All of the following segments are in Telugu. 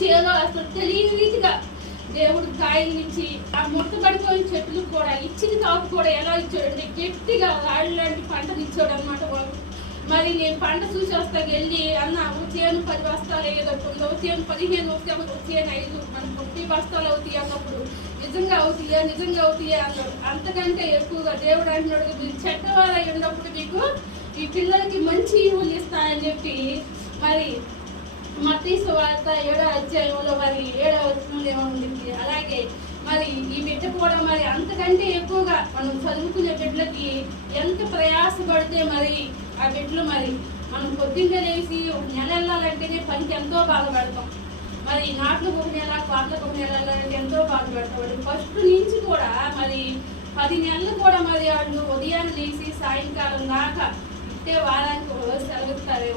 చేలో అసలు తెలియని రీతిగా దేవుడు కాయల నుంచి ఆ మొట్టబడిపోయిన చెట్లు కూడా ఇచ్చిన కాపు కూడా ఎలా ఇచ్చాడంటే గట్టిగా రాళ్ళు లాంటి పంటలు ఇచ్చాడు అనమాట వాళ్ళు మరి నేను పంట చూసి వస్తా వెళ్ళి అన్న ఉదయం పది బస్తాలు ఏదొట్టుందో ఉదయం పదిహేను వస్తే చేను ఐదు మన ముప్పై బస్తాలు అవుతాయి అన్నప్పుడు నిజంగా అవుతాయా నిజంగా అవుతాయా అన్నాడు అంతకంటే ఎక్కువగా దేవుడు అంటున్నాడు మీరు చెడ్డవాళ్ళ ఉన్నప్పుడు మీకు ఈ పిల్లలకి మంచి ఈవులు ఇస్తానని చెప్పి మరి మతీసు సువార్త ఏడో అధ్యాయంలో మరి ఏడో వచనంలో ఉంటుంది అలాగే మరి ఈ బిడ్డ కూడా మరి అంతకంటే ఎక్కువగా మనం చదువుకునే బిడ్డలకి ఎంత ప్రయాసపడితే మరి ఆ బిడ్డలు మరి మనం పొద్దున్నే లేచి ఒక నెల వెళ్ళాలంటేనే పనికి ఎంతో బాధపడతాం. మరి నాట్లకు ఒక నెల పాటలకు ఒక నెల వెళ్ళాలంటే ఎంతో బాధపడతాం. ఫస్ట్ నుంచి కూడా మరి పది నెలలు కూడా మరి వాళ్ళు ఉదయాన్నే లేచి సాయంకాలం దాకా ఇట్టే వారానికి ఒక రోజు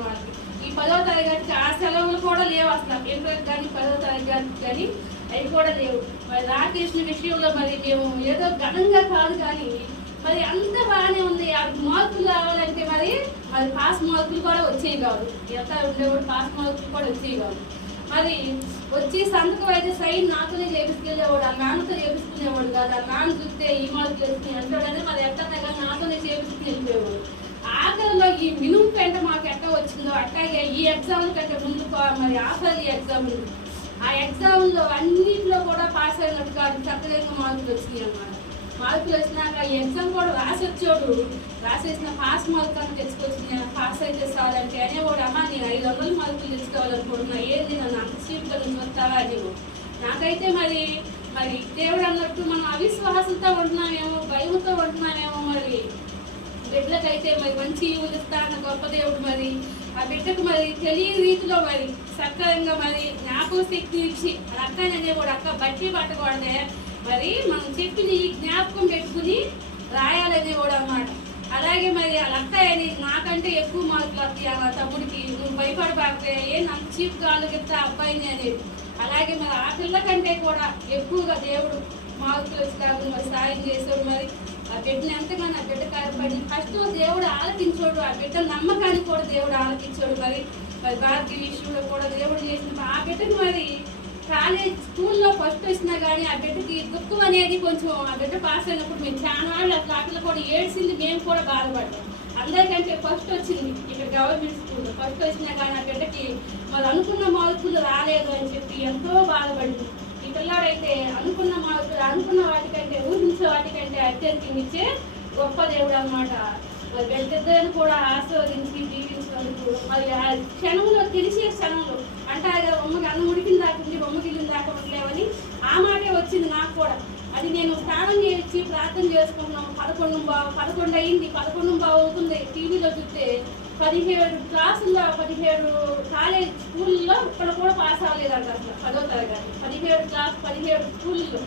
వాళ్ళకి. పదవ తరగతికి ఆ సెలవులు కూడా లేవు అసలు. ఏప్రిల్ కానీ పదవ తరగతి కానీ అవి కూడా లేవు. మరి రాకేష్ విషయంలో మరి మేము ఏదో ఘనంగా కాదు కానీ మరి అంత బాగానే ఉంది. ఆ మార్కులు రావాలంటే మరి మరి పాస్ మార్కులు కూడా వచ్చేవి కాదు ఎంత ఉండేవాడు పాస్ మార్కులు కూడా వచ్చేవి కాదు మరి వచ్చి సంతకం అయితే సైన్ నాతోనే చేపించుకెళ్ళేవాడు ఆ నాన్నతో చేపించుకునేవాడు కాదు. ఆ నాన్న చూస్తే ఈ మార్కులు వచ్చినాయి అంటాడని మరి ఎట్టన్నా నాతోనే చేపించుకుని వెళ్ళిపోయేవాడు. ఆఖరిలో ఈ మినుము పెంట మాకు అట్లాగే ఈ ఎగ్జామ్ కంటే ముందు పా- మరి ఆఫర్ ఎగ్జామ్ ఉంది. ఆ ఎగ్జామ్లో అన్నింటిలో కూడా పాస్ అయినట్టు కాదు చక్కగా మార్కులు వచ్చినాయి అన్నమాట. మార్కులు వచ్చినాక ఈ ఎగ్జామ్ కూడా రాసి వచ్చాడు రాసేసిన పాస్ మార్క్ అని తెచ్చుకొచ్చి పాస్ అయితే చాలంటే అనేవాడు అమ్మా నేను ఐదు వందల మార్కులు తెచ్చుకోవాలనుకుంటున్నా ఏంది నన్ను అంత సీట్గా నుంచి వస్తావా అనేవాడు నాకైతే మరి మరి దేవుడు అన్నట్టు మనం అవిశ్వాసంతో ఉంటున్నామేమో భయంతో ఉంటున్నామేమో మరి. బిడ్డలకైతే మరి మంచి ఊరిస్తా అన్న గొప్ప దేవుడు మరి. ఆ బిడ్డకు మరి తెలియని రీతిలో మరి సక్రమంగా మరి జ్ఞాపకశక్తి ఇచ్చి మరి అక్కడనే కూడా అక్క బట్టి పట్టకూడదే మరి మనం చెప్పిన ఈ జ్ఞాపకం పెట్టుకుని రాయాలనే కూడా అన్నమాట. అలాగే మరి వాళ్ళ అక్కయ్యని నాకంటే ఎక్కువ మార్కులు వస్తాయి ఆ తమ్ముడికి. నువ్వు భయపడబాకే ఏం నాకు చీప్ గాలు చెప్తా అబ్బాయిని అనేది అలాగే మరి ఆ పిల్ల కంటే కూడా ఎక్కువగా దేవుడు మార్కులు వచ్చేలాగా మరి సాయం చేశాడు మరి. ఆ బిడ్డని ఎంతగానో ఆ బిడ్డ కార్యపడి ఫస్ట్ దేవుడు ఆలకించాడు ఆ బిడ్డ నమ్మకాన్ని కూడా దేవుడు ఆలకించాడు. మరి మరి భారతీయ విషయంలో కూడా దేవుడు చేసిన ఆ బిడ్డకి మరి కాలేజ్ స్కూల్లో ఫస్ట్ వచ్చినా కానీ ఆ బిడ్డకి దుఃఖం అనేది కొంచెం ఆ బిడ్డ పాస్ అయినప్పుడు మేము చాలా వాళ్ళు అట్లా అట్లా కూడా ఏడ్చింది మేము కూడా బాధపడ్డాం. అందరికంటే ఫస్ట్ వచ్చింది ఇక్కడ గవర్నమెంట్ స్కూల్ ఫస్ట్ వచ్చినా కానీ ఆ బిడ్డకి మరి అనుకున్న మార్కులు రాలేదు అని చెప్పి ఎంతో బాధపడింది. ఈ పిల్లాడైతే అనుకున్న మార్కులు అనుకున్న వాటికంటే ఊహించే వాటికంటే అత్యంత ఇచ్చే గొప్ప దేవుడు అన్నమాట. మరి బిడ్డను కూడా ఆస్వాదించి జీవించినందుకు మరి ఆ క్షణంలో తెలిసే క్షణంలో అంటే బొమ్మకి అన్నం ఉడికిన దాకా ఉంది బొమ్మకి దాకా ఉండలేవని ఆ మాటే వచ్చింది నాకు కూడా. అది నేను స్నానం చేసి ప్రార్థన చేసుకుంటున్నాం. పదకొండు బావు పదకొండు అయింది పదకొండు బావు అవుతుంది. టీవీలో చూస్తే పదిహేడు క్లాసుల్లో పదిహేడు కాలేజ్ స్కూల్లో ఇక్కడ కూడా పాస్ అవ్వలేదంట అసలు పదో తరగతి. పదిహేడు క్లాస్ పదిహేడు స్కూల్లో.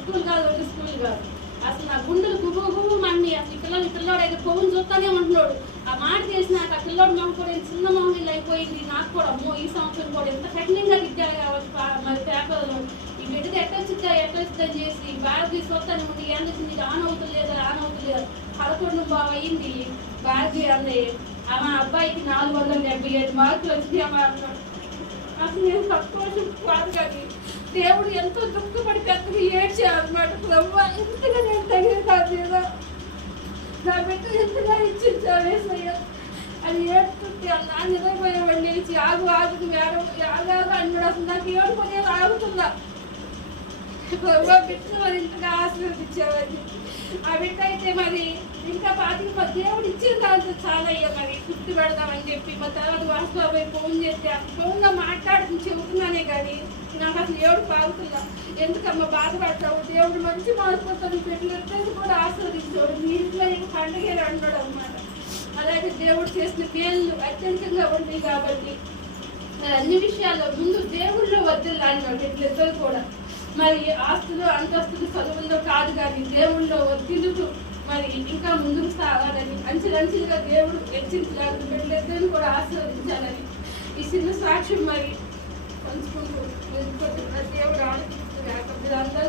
స్కూల్ కాదు రెండు స్కూల్ కాదు. అసలు నా గుండెలు గుబు గుబు మండి అసలు ఈ పిల్లలు పిల్లోడు అయితే పొగులు చూస్తానే ఉంటున్నాడు. ఆ మాట చేసినాక ఆ పిల్లోడు మొహం కూడా చిన్న మొహం ఇల్లు అయిపోయింది. నాకు కూడా అమ్మో ఈ సంవత్సరం కూడా ఎంత కఠినంగా విద్యాలు కావచ్చు మరి పేపర్లు. ఈ బిడ్డకి ఎట్టొచ్చుద్దా ఎట్టొచ్చుద్దని చేసి భారతీయ చూస్తానే ఉంది ఎంత వచ్చింది ఆన్ అవుతలేదు ఆన్ అవుతలేదు? పదకొండు బాగా అయింది. భారతీయ అంది ఆమె అబ్బాయికి నాలుగు వందల డెబ్బై ఐదు మార్కులు వచ్చింది అమ్మ అసలు నేను తక్కువ దేవుడు ఎంతో దుఃఖపడి పెద్దగా ఏడ్చాడు అనమాట ప్రభు ఎంతగా నేను తగిన కాదు లేదా నా బిడ్డ ఎంతగా ఇచ్చించావేసయ్యా అని ఏడుతుంటే నా నిద్రపోయేవాడిని లేచి? ఆగు ఆగు వేడ ఆగాగా అన్నాడు. అసలు నాకు ఏడుకునేది ఆగుతుందా? ప్రభు మరి ఇంతగా ఆశీర్వదించేవాడిని ఆ బిడ్డ అయితే మరి ఇంకా పాతికి దేవుడు ఇచ్చిన దాంతో చాలా అయ్యా మరి గుర్తు పెడదామని చెప్పి మా తర్వాత వాసుబాబాయ్ ఫోన్ చేస్తే ఫోన్గా ఫోన్లో మాట్లాడుతూ చెబుతున్నానే కానీ నాకు అసలు ఏడు పాగుతుందా ఎందుకమ్మా బాధపడతావు దేవుడు మంచి మార్పుతాను పెట్టినట్టు కూడా ఆస్వాదించాడు మీ ఇంట్లో ఇంక పండుగ అన్నాడు అనమాట అలాగే దేవుడు చేసిన పేర్లు అత్యంతంగా ఉంది కాబట్టి అన్ని విషయాల్లో ముందు దేవుళ్ళో అన్నాడు ఇట్లిద్దరు కూడా. మరి ఆస్తులు అంతస్తులు చదువుల్లో కాదు కానీ దేవుళ్ళో ఒత్తిళ్ళు మరి ఇంకా ముందుకు సాగాలని అంచెలంచెలుగా దేవుడు హెచ్చించాలని బిడ్డలిద్దరిని కూడా ఆశీర్వదించాలని ఈ చిన్న సాక్ష్యం మరి పంచుకుంటూ దేవుడు ఆలోచిస్తున్నారు